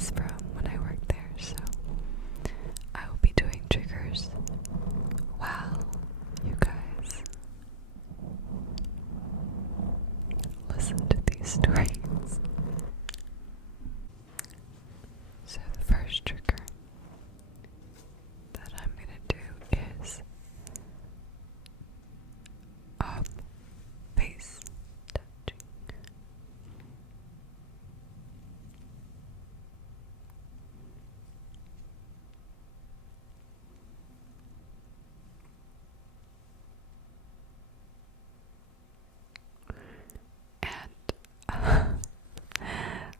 stories from when I worked there, so I will be doing triggers while you guys listen to these stories. So the first trigger that I'm gonna do is face touching. And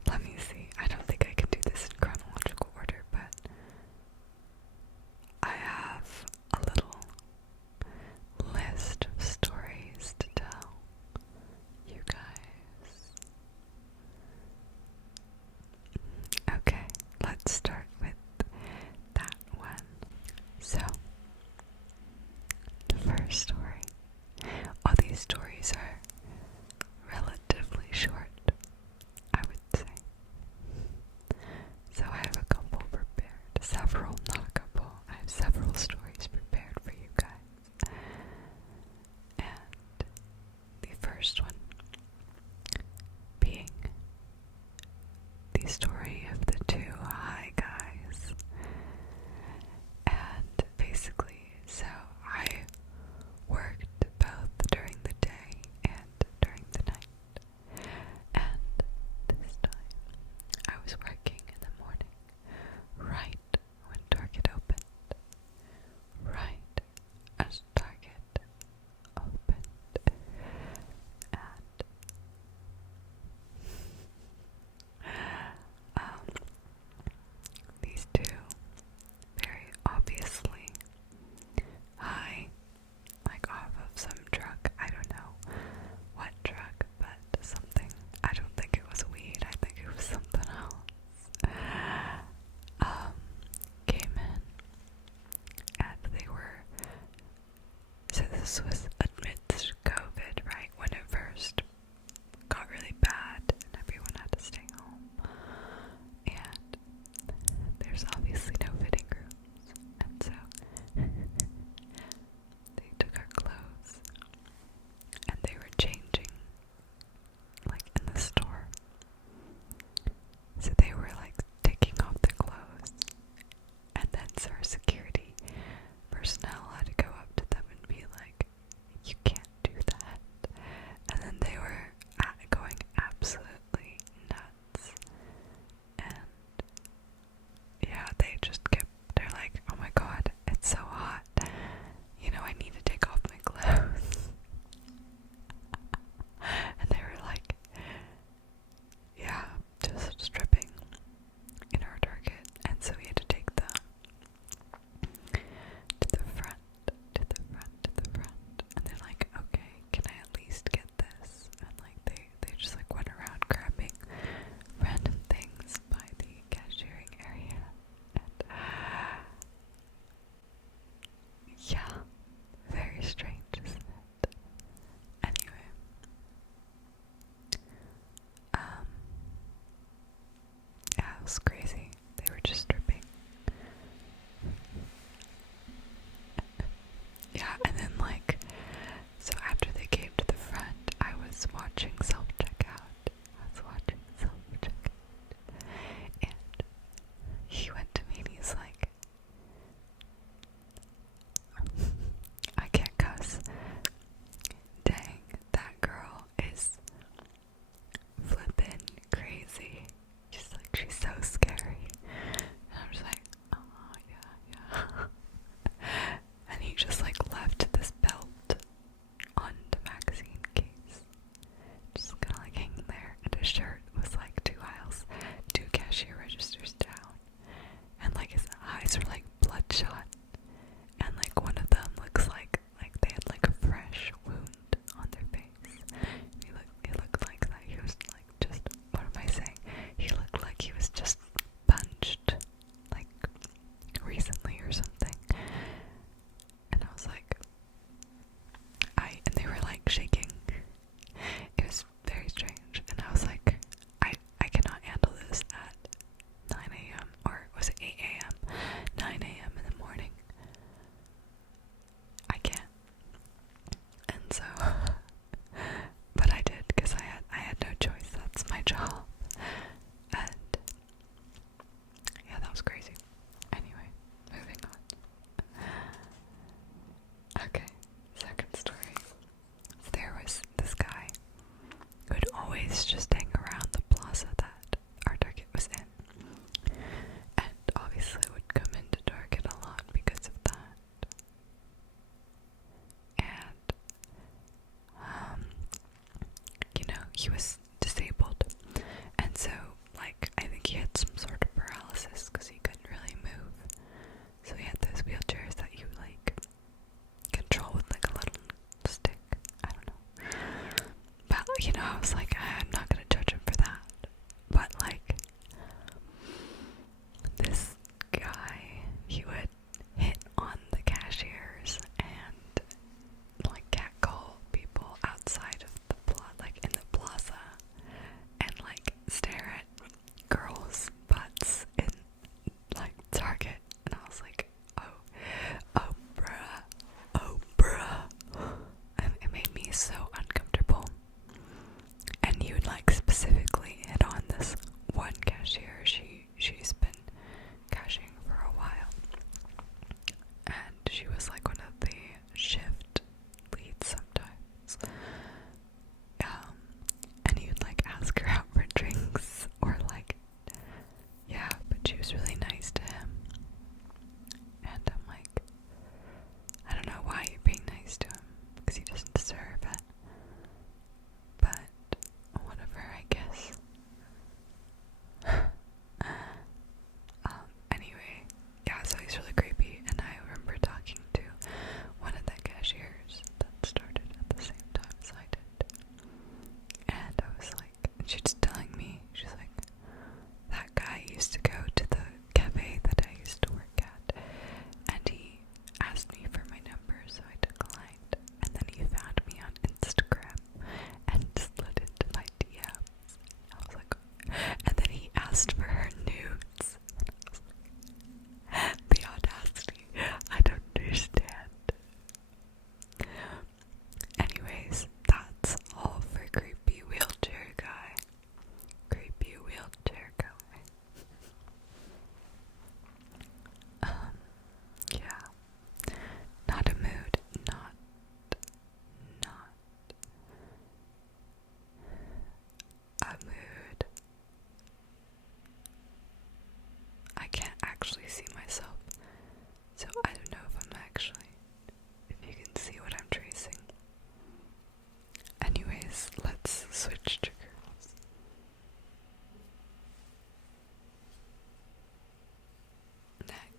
let me see. I don't think I can do this in chronological order, but I have a little list of stories to tell you guys. Okay, let's start with that one. So, the first story. All these stories are relatively short, I would say. So I have a couple prepared. Several, not a couple. I have several stories prepared for you guys. And the first one being the story of the two high guys. And basically, so I worked both during the day and during the night. And this time, I was working in the morning, right when Target opened. Right as Target opened. And these two very obviously high, like off of some drug. I don't know what drug, but something. I don't think it was weed. I think it was something else. Came in, and they were. So this was amidst COVID, right? When it first got really bad and everyone had to stay home. And there's obviously no fitting rooms. And so they took our clothes and they were changing, like, in the store. So they were like taking off their clothes, and then so our security personnel had to go up to them and be like, you can't do that. And then they were going absolutely nuts. And yeah, they just kept, they're like, oh my god, it's so hot. You know, I need to take off my clothes. And they were like, yeah, just stripping in our Target. And so we had to take them to the front, to the front, to the front. And they're like, okay, can I at least get this? And like they just like went around grabbing random things by the cashiering area. And yeah, very strange, isn't it? Anyway, yeah, it was crazy. They were just stripping. Yeah, and then like, so after they came to the front, I was watching self-checkout. And he went to me and he's like, I can't cuss. Dang, that girl is flippin' crazy. Just like, she's so scary.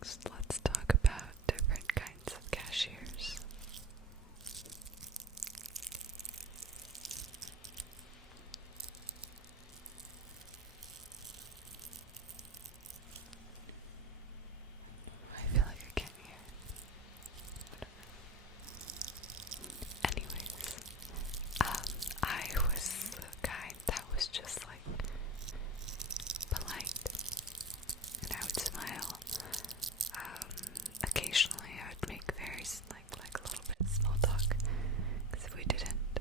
Next, let's talk about different kinds of cashiers. I feel like I can't hear. Anyways, I was the guy that was just like polite, and I would smile. Occasionally, I would make very like a little bit of small talk, because if we didn't,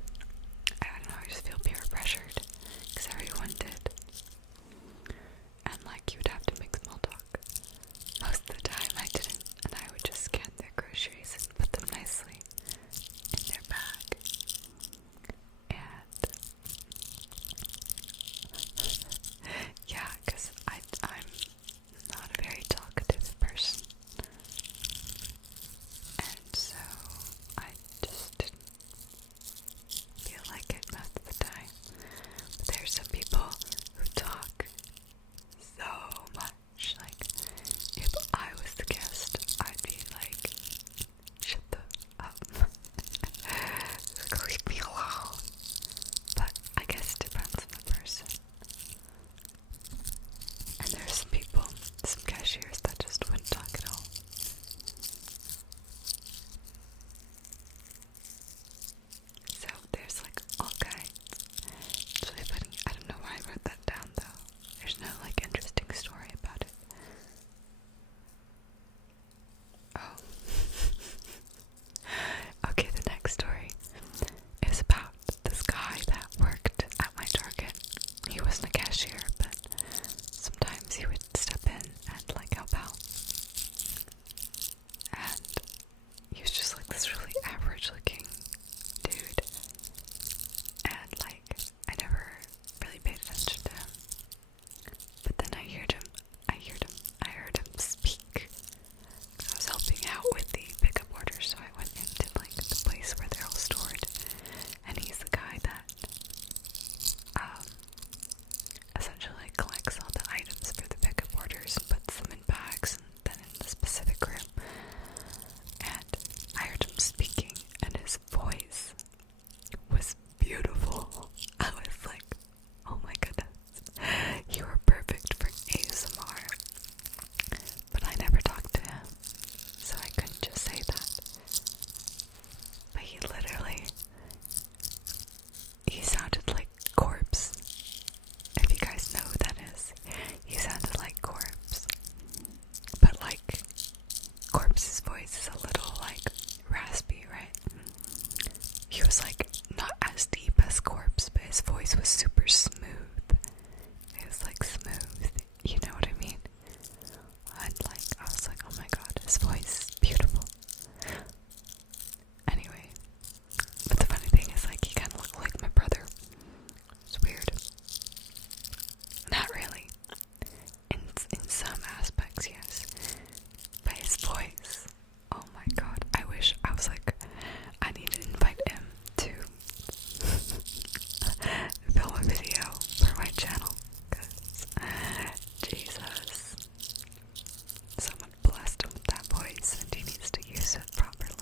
I don't know, I just feel peer pressured, because everyone did, and like you would have to make small talk. Most of the time, I didn't, and I would just scan their groceries and put them nicely in their bag. And yeah, because I'm not a very talkative person, and so I just didn't feel like it most of the time. But there's some people who talk so much. Like, if I was the guest, I'd be like, shut the up. Like, leave me alone. But I guess it depends on the person. And there's some people, some cashiers that just wouldn't talk at all. So there's like all kinds. It's really funny. I don't know why I wrote that down though. There's no like interesting story about it. Oh. Okay, the next story is about this guy that worked at my Target. He wasn't a cashier, but sometimes he would step in and like help out. And he was just like this really average looking dude. And like, I never really paid attention to him. But then I heard him speak. I was helping out with the pickup orders, so I went into like the place where they're all stored. And he's the guy that essentially collects all the items for the pickup orders and puts them in bags and then in the specific room. And I heard him speaking, and his voice was beautiful. I was like, oh my goodness, you are perfect for ASMR. But I never talked to him, so I couldn't just say that. But he sounded like Corpse. If you guys know who that is, he sounded like Corpse. But like, Corpse's voice is a little like raspy, right? He was like not as deep as Corpse, but his voice was super smooth. It was like smooth, you know what I mean? And like, I was like, oh my god, his voice is beautiful. Anyway, but the funny thing is, like, he kind of looked like my brother. It's weird. Not really. In some aspects, yes. But his voice, oh my god, I wish, I was like, I need to invite him to film a video for my channel, because, Jesus, someone blessed him with that voice, and he needs to use it properly.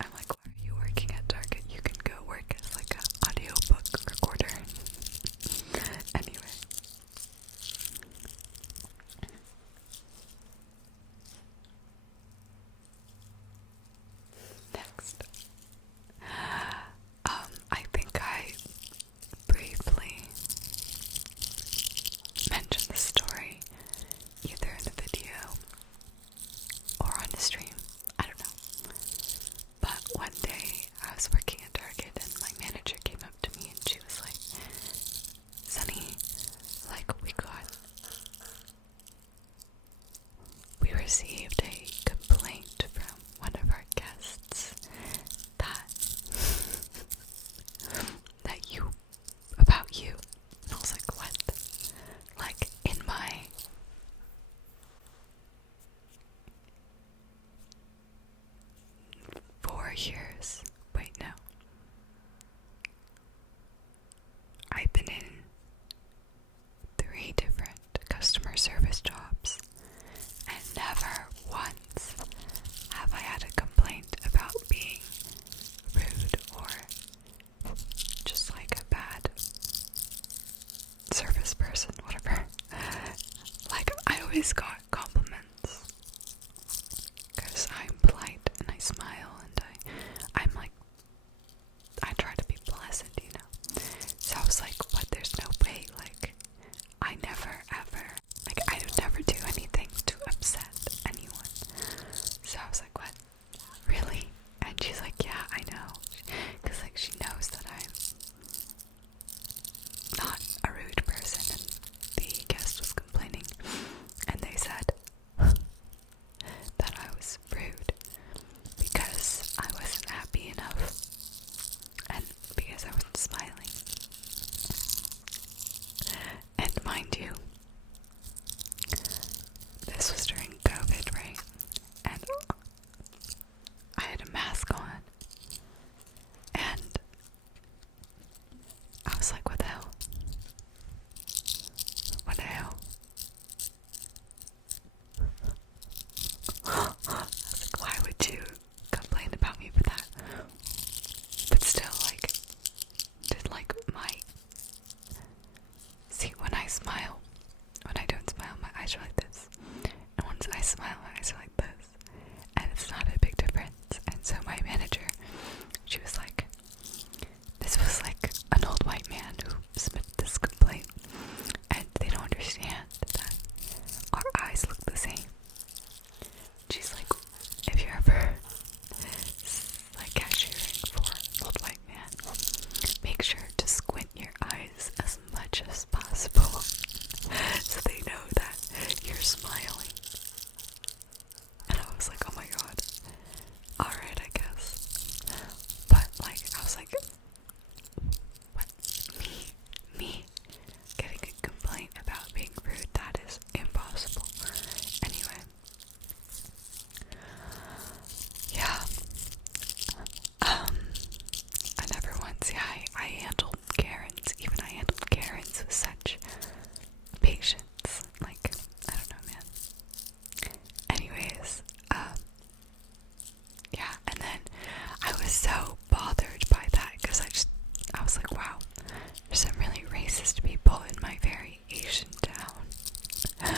I'm like, why are you working at Target? You can go work as like an audiobook recorder. Anyway. Next. I think I briefly mentioned the story either in a video or on a stream. I don't know. But one day I was working at Target and my manager came up to me and she was like, Sunny, like we received a complaint from one of our guests about you. And I was like, what? Like, in my 4 years. Wait, no. I've been in 3 different customer service jobs and never always got compliments because I'm polite and I smile and I'm like, I try to be pleasant, you know. So I was like, what? There's no way. Like, I never ever, like, I would never do anything to upset anyone. So I was like, what? Really? And she's like, yeah, I know. Because, like, she knows that I'm not a rude person. And the guest was complaining. And they said that I was rude because I wasn't happy enough. And because I wasn't smiling. And mind you, this was during COVID, right? And I had a mask on. And I was like, what the hell? What the hell? I was like, why would you complain about me for that? But still, like, did like my... See, when I smile, when I don't smile, my eyes are like this. And once I smile, my eyes are like this. And it's not a big difference. And so my manager, she was like, this was like an old white man who submitted this complaint. And they don't understand that our eyes look the same. She's like, if you're ever like cashiering for an old white man, make sure to squint your eyes as much as possible so they know that you're smiling. And I was like, oh my god, alright, I guess. But like, I was like, what? Me getting a complaint about being rude? That is impossible. Anyway, yeah. I never once, yeah, I handled Karens, even I handled Karens with such patience. Like, I don't know, man. Anyways, yeah, and then I was so bothered by that because I was like, wow, there's some really racist people in my very Asian town. And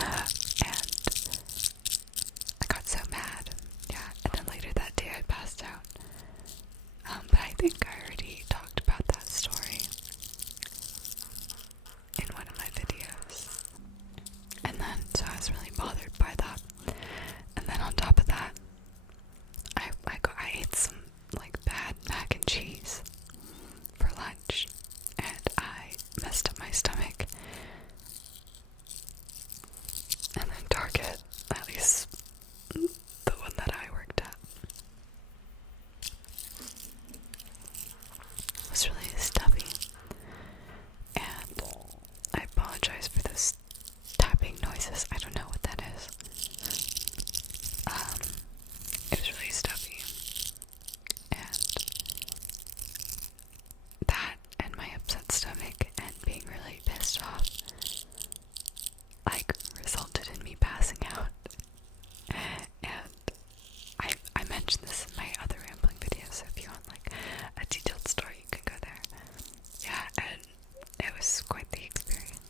I got so mad. Yeah, and then later that day I passed out. But I think I already talked about that story in one of my videos. And then, so I was really bothered by that. And then on top of that, I ate some like bad mac and cheese for lunch, and I messed up my stomach. And then Target, at least the one that I worked at, was really stuffy. And I apologize for those tapping noises. I don't know what that is. It was really stuffy. And that and my upset stomach and being really pissed off like resulted in me passing out. And I mentioned this in my other rambling video, so if you want like a detailed story, you can go there. Yeah, and it was quite the experience.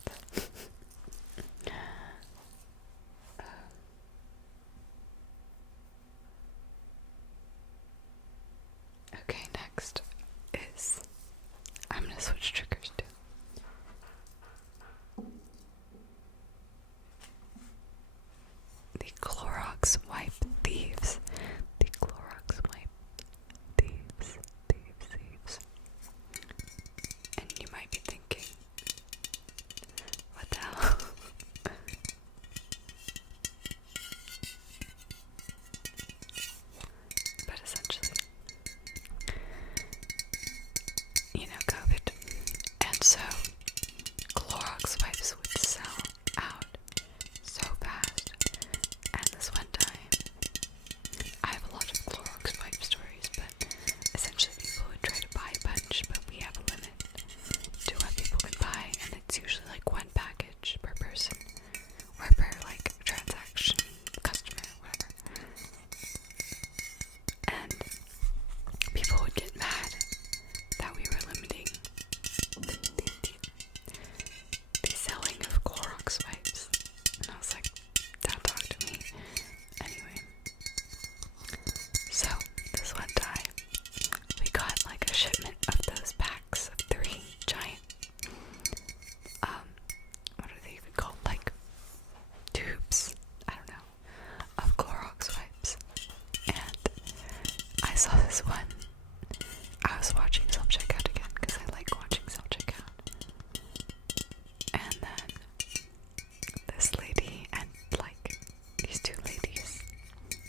Okay, next is, I'm gonna switch triggers too. The Clorox wipe thieves. The Clorox wipe thieves. Thieves. And you might be thinking, what the hell? But essentially, you know, COVID. And so, Clorox wipes would sell out so fast. And this this one, I was watching self-checkout again because I like watching self-checkout. And then this lady and like these two ladies,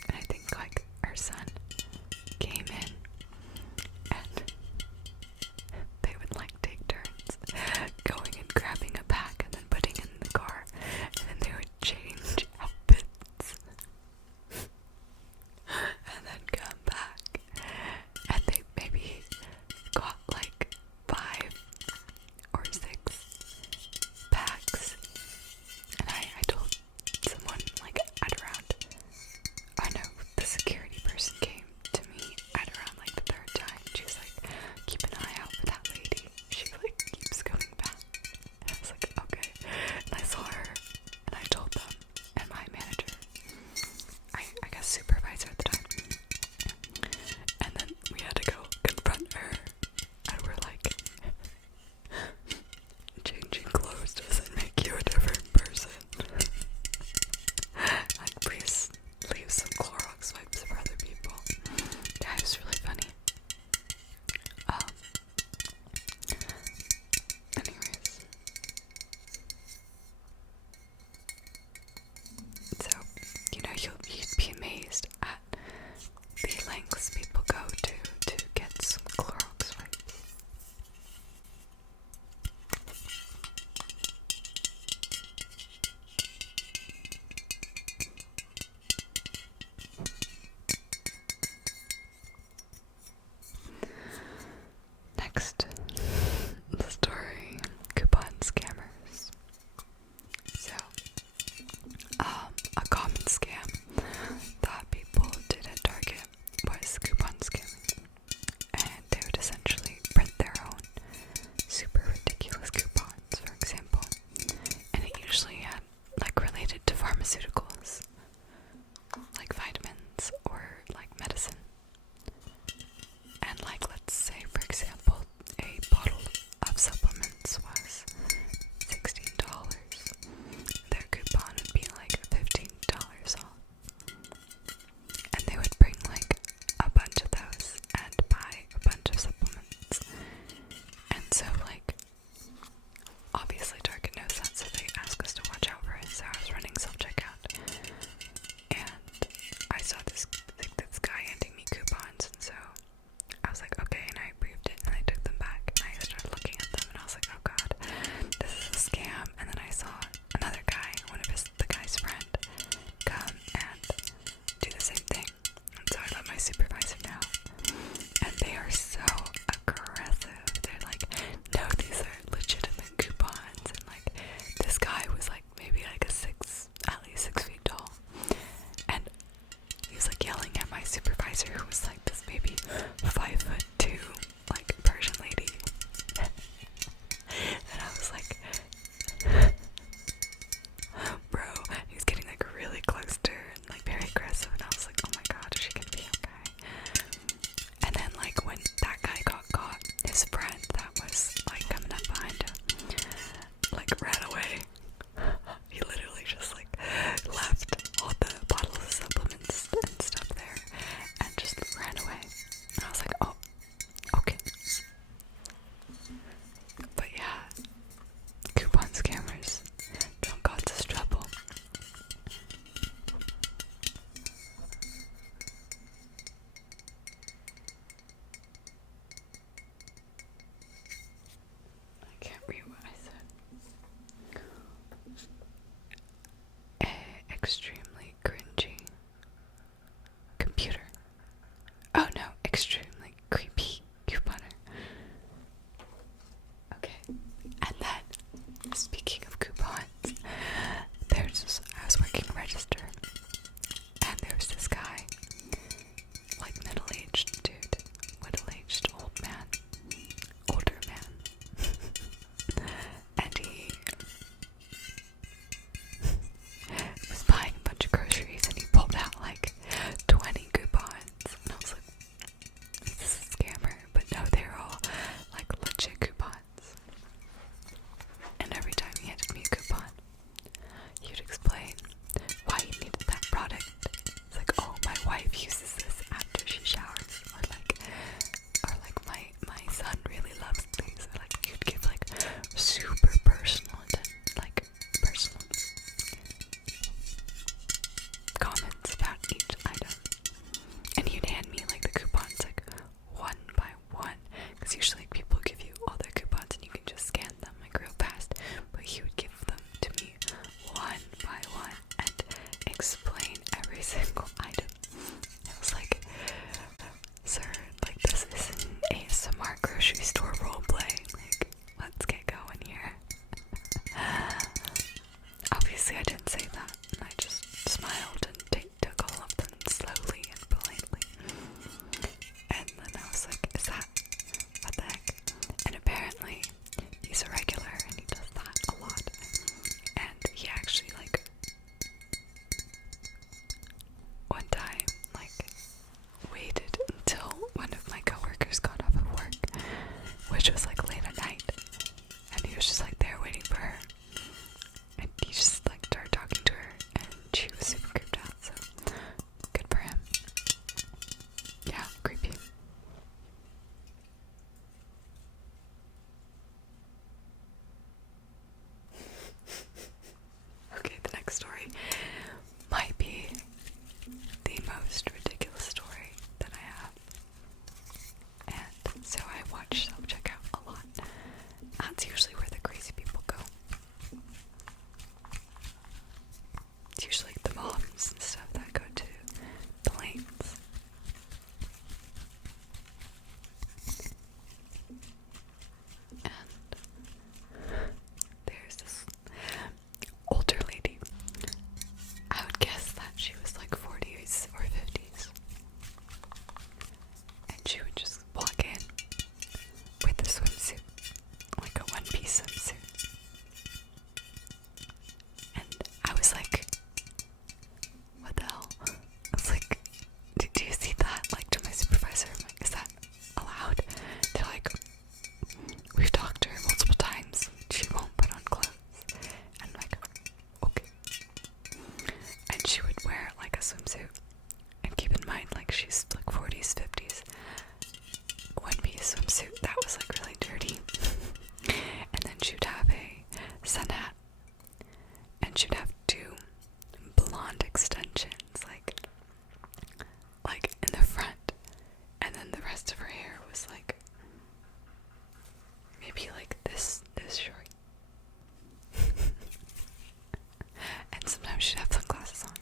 and I think like her son came in, and they would like take turns going and grabbing a pack and then putting it in the car, and then they would change outfits and then come back, and they maybe got like 5 or 6 packs, and I told someone like at around, I know the security person came to me at around like the 3rd time. She's like, keep an eye out for that lady, she like keeps coming back. And I was like, okay. And I saw her and I told them, and my manager, I guess supervisor at the time, and then we had to go confront her, and we're like, changing clothes doesn't make you a different person. Like, please leave some Clorox wipes for other people. Yeah, it was really funny. Anyways, so, you'd be amazed at the lengths people go to get some Clorox wipes. Next, the story, coupon scammers. So, a common scam that people did at Target was coupon scamming, and they would essentially print their own super ridiculous coupons, for example, and it usually had like related to pharmaceuticals, like vitamins or like medicine. And like, let's say for example, a bottle of supplements was $16. Their coupon would be like $15 off. And they would bring like a bunch of those and buy a bunch of supplements. And so like, obviously Target knows that, so they ask us to watch out for it. So I was running self-checkout, and I saw this guy handing me coupons, and so I was like, okay, and I approved it, and I took them back, and I started looking at them, and I was like, oh god, this is a scam. And then I saw another guy, the guy's friend, come and do the same thing, and so I let my supervisor know, and they are so aggressive. They're like, no, these are legitimate coupons, and like, this guy was like maybe like at least 6 feet tall, and he was like yelling at my supervisor, who was like this maybe 5'2" like Persian lady. And I was like, bro, he's getting like really close to her and like very aggressive, and I was like, oh my god, is she gonna be okay? And then like, when that guy got caught, his friend that was like coming up behind him like ran away. He literally just like left all the bottles of supplements and stuff there and just ran away. And I was like, oh, okay. But yeah, coupon scammers don't cause us trouble. I can't read what I said. Extremely cringy computer. Oh no, extremely creepy couponer. Okay, and then, speaking of coupons, I was working register, and there was this guy, like middle-aged dude, middle-aged older man, and he was buying a bunch explain every single item. It was like, sir, like this isn't ASMR grocery store roleplay. Like, let's get going here. Obviously, I didn't say that. I just smiled and took all of them slowly and politely. And then I was like, is that, what the heck? And apparently, he's a regular and he does that a lot. And he actually, like, one time, like, waited until one of my coworkers got off of work, which was like late at night, and he was just like there waiting for her, and he just like started talking to her, and she was super creeped out, so good for him. Yeah, creepy. Okay, the next story might be the most ridiculous story that I have. And so I watch self-checkout a lot. That's usually where the crazy people go. It's usually like the moms and stuff that go to the lanes. And there's this older lady. I would guess that she was like 40s or 50s. And she would just walk in with a swimsuit, like a one-piece swimsuit. And I was like, what the hell? I was like, do you see that? Like, to my supervisor, I'm like, is that allowed? They're like, we've talked to her multiple times. She won't put on clothes. And I'm like, okay. And she would wear like a swimsuit. And keep in mind, like, she's like 40s, 50s. One-piece swimsuit that was like really dirty. And then she'd have a sun hat. And she'd have two blonde extensions, like in the front. And then the rest of her hair was like maybe like this short. And sometimes she'd have sunglasses on.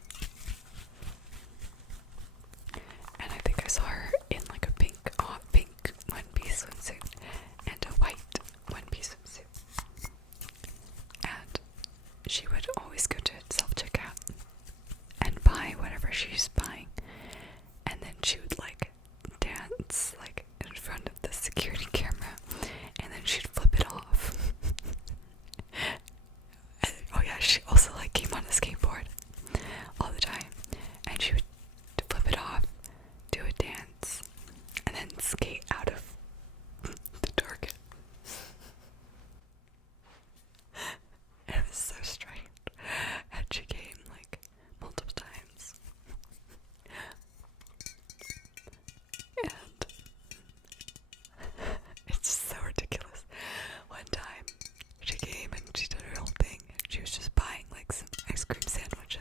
And I think I saw her in like a pink one-piece swimsuit and a white one-piece swimsuit. And she would always go to self-checkout and buy whatever she's buying. And then she would like dance like in front of the security camera, and then she'd flip it off. And, oh yeah, she also like came on a skateboard all the time, and she would flip it off, do a dance, and then skate out of the Target. It was so strange. And she came like multiple times. And it's so ridiculous. One time she came and she did her whole thing, and she was just buying like some ice cream sandwiches.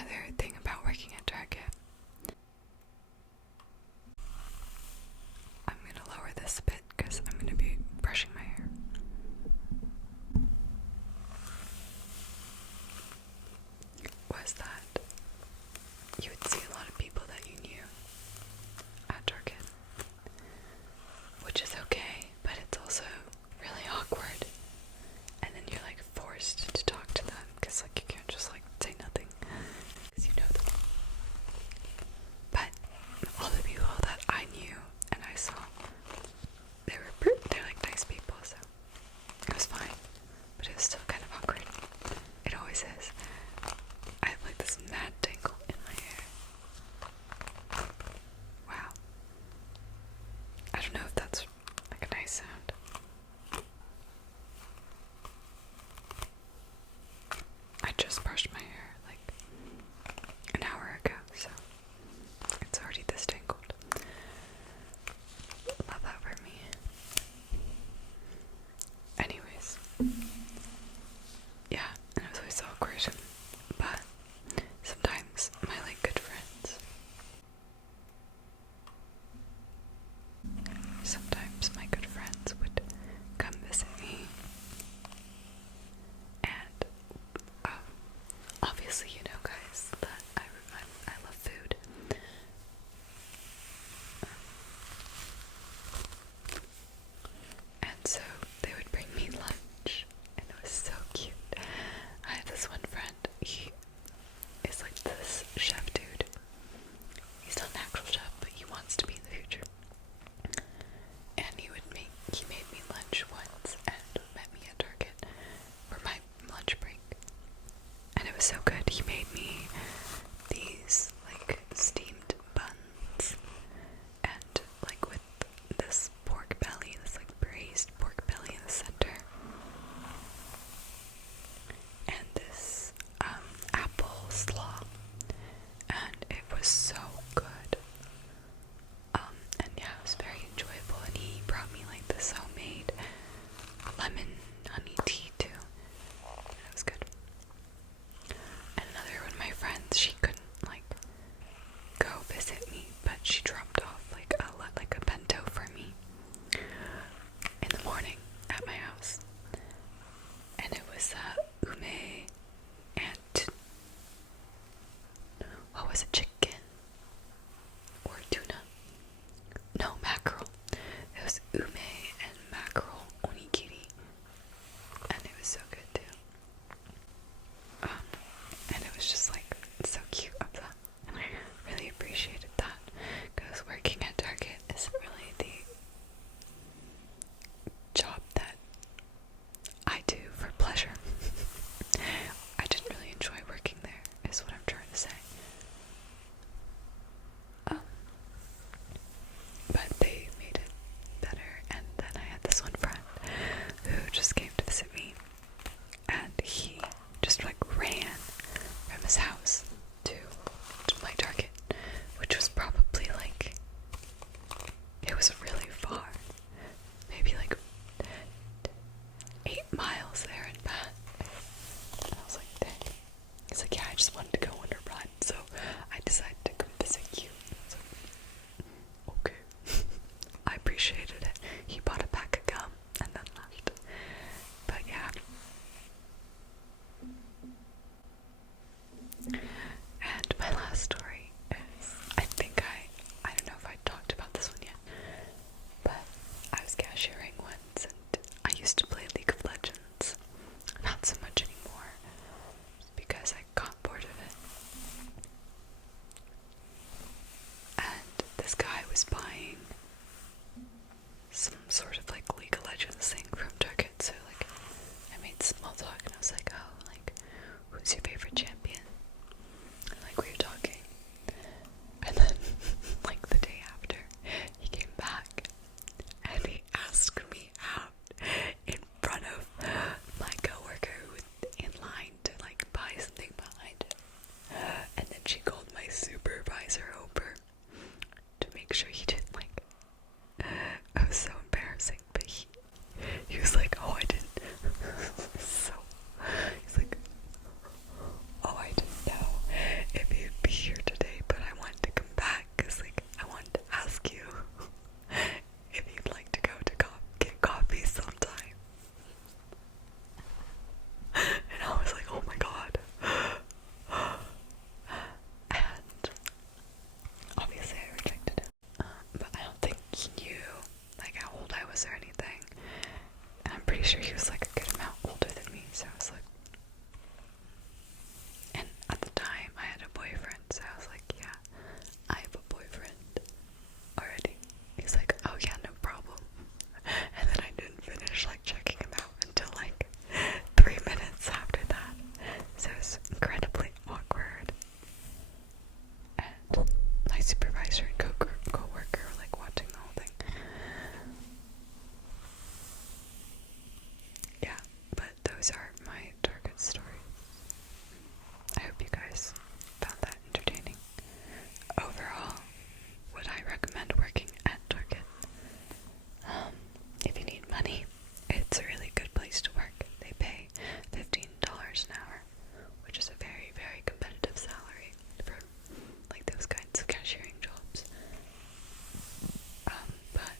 Another thing about working at Target, I'm gonna lower this a bit because I'm gonna be brushing my hair. Was that you would see a lot of people that you knew at Target, which is okay, but it's also really awkward. And then you're like forced to talk to them because like you can't just like say nothing because you know them. But all the people that I knew and I saw, they're like nice people, so it was fine. But it was still kind of awkward. It always is. I have like this mad tangle in my hair. Wow. I don't know if that's like a nice sound. I just brushed my hair like an hour ago, so it's already this tangled. Love that for me. Anyways, yeah, and it was always so awkward, but sometimes my like good friends, would come visit me, and obviously you know guys that I love food. And so they would bring me lunch, and it was so cute. I had this one friend, he is like this chef dude. He's not an actual chef, but he wants to be in the future. And he made me lunch once and met me at Target for my lunch break. And it was so good. He made me these like steamed buns and like with this pork belly, this like braised pork belly in the center. And this apple slaw. And it was so good. And yeah, it was very enjoyable. And he brought me like this homemade lemon honey tea too. And it was good. And another one of my friends, she couldn't like go visit me, but she dropped off like a bento for me in the morning at my house. And it was ume and what was it, chicken or tuna? No, mackerel. It was ume and mackerel onigiri, and it was so good too. And it was just like so cute of them, and I really appreciated that because working at Target isn't really the job that I do for pleasure. I didn't really enjoy working there, is what I'm trying to say. But they made it better, and then I had this one friend who just came to visit me, and he just like ran from his house to my Target, which was probably like, it was really far, maybe like 8 miles there and back. And I was like, dang. He's like, yeah, I just wanted to go on a run, so I decided to come visit you. So, okay. I appreciated it. He bought a pack of gum and then left. But yeah. And my last story is, I think I don't know if I talked about this one yet, but I was cashiering once and I used to play League of Legends. Not so much anymore, because I got bored of it. sure he was like a good amount older than me, so I was like, and at the time I had a boyfriend, so I was like, yeah, I have a boyfriend already. He's like, oh yeah, no problem. And then I didn't finish like checking him out until like 3 minutes after that. So it was incredibly awkward. And my supervisor and co-worker were like watching the whole thing. Yeah, but those are my Target stories. I hope you guys found that entertaining. Overall, would I recommend working at Target? If you need money, it's a really good place to work. They pay $15 an hour, which is a very, very competitive salary for like those kinds of cashiering jobs. But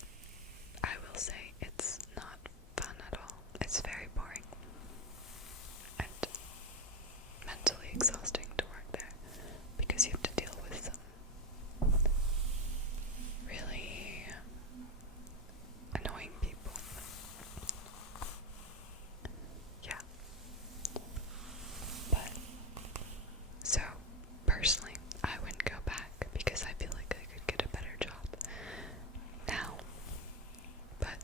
I will say it's not fun at all. It's very boring and mentally exhausting to work there because you have to deal with some really annoying people. Yeah. But, so, personally, I wouldn't go back because I feel like I could get a better job now. But,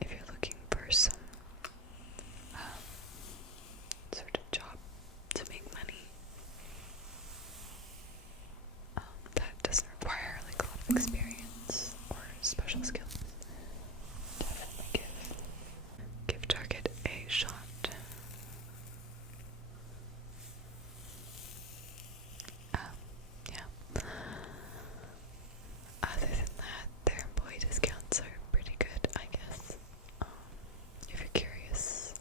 if you're looking for some sort of job to make money that doesn't require like a lot of experience or special skills, definitely give Target a shot. Yeah. Other than that, their employee discounts are pretty good, I guess. If you're curious,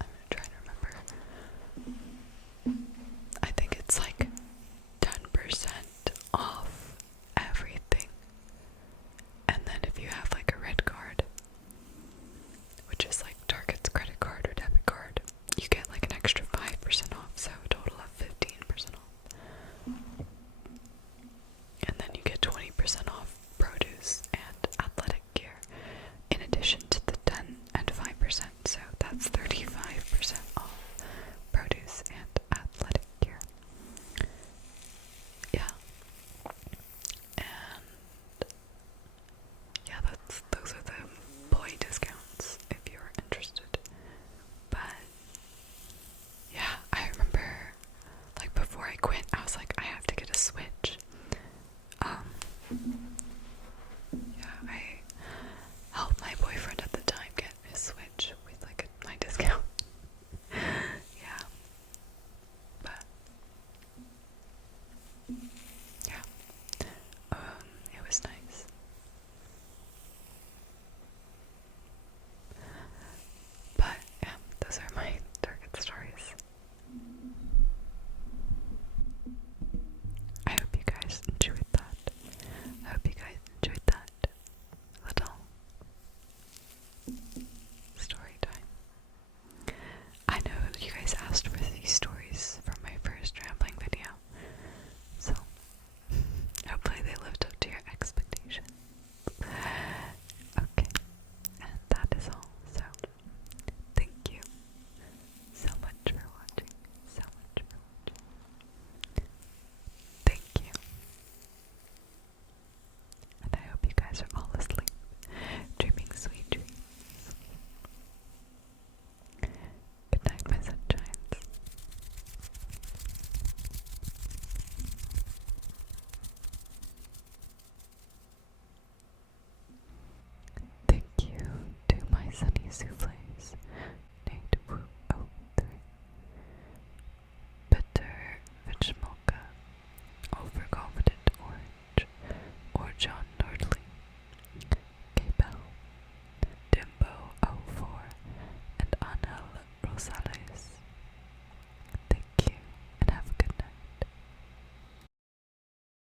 I'm gonna try to remember. I think it's like 10% off everything. And then if you have like a red card, which is like Target's credit card or debit card, you get like an extra 5% off, so a total of 15% off. And then you get 20% off produce and athletic gear, in addition to the 10 and 5%, so that's 35% off produce and athletic gear. Yeah. And yeah, those are the employee discounts if you're interested. But yeah, I remember like before I quit, I was like, I have to get a Switch. Yeah, I helped my boyfriend at the time get his Switch with like my discount. Yeah. But yeah. It was nice. But yeah, those are my Target stories. I hope you guys enjoyed that. I hope you guys enjoyed that little story time. I know you guys asked for these stories from my first rambling video, so hopefully they lived up to your expectations. Okay, and that is all. So, thank you so much for watching. So much for watching. Thank you. And I hope you guys are all asleep, dreaming sweet dreams. Good night, my sunshines. Thank you to my sunny souffles, Nate Wu 03, Bitter Vichmolka, Overconfident Orange, or John Nordley, K-Bell, Dimbo 04, and Anel Rosale.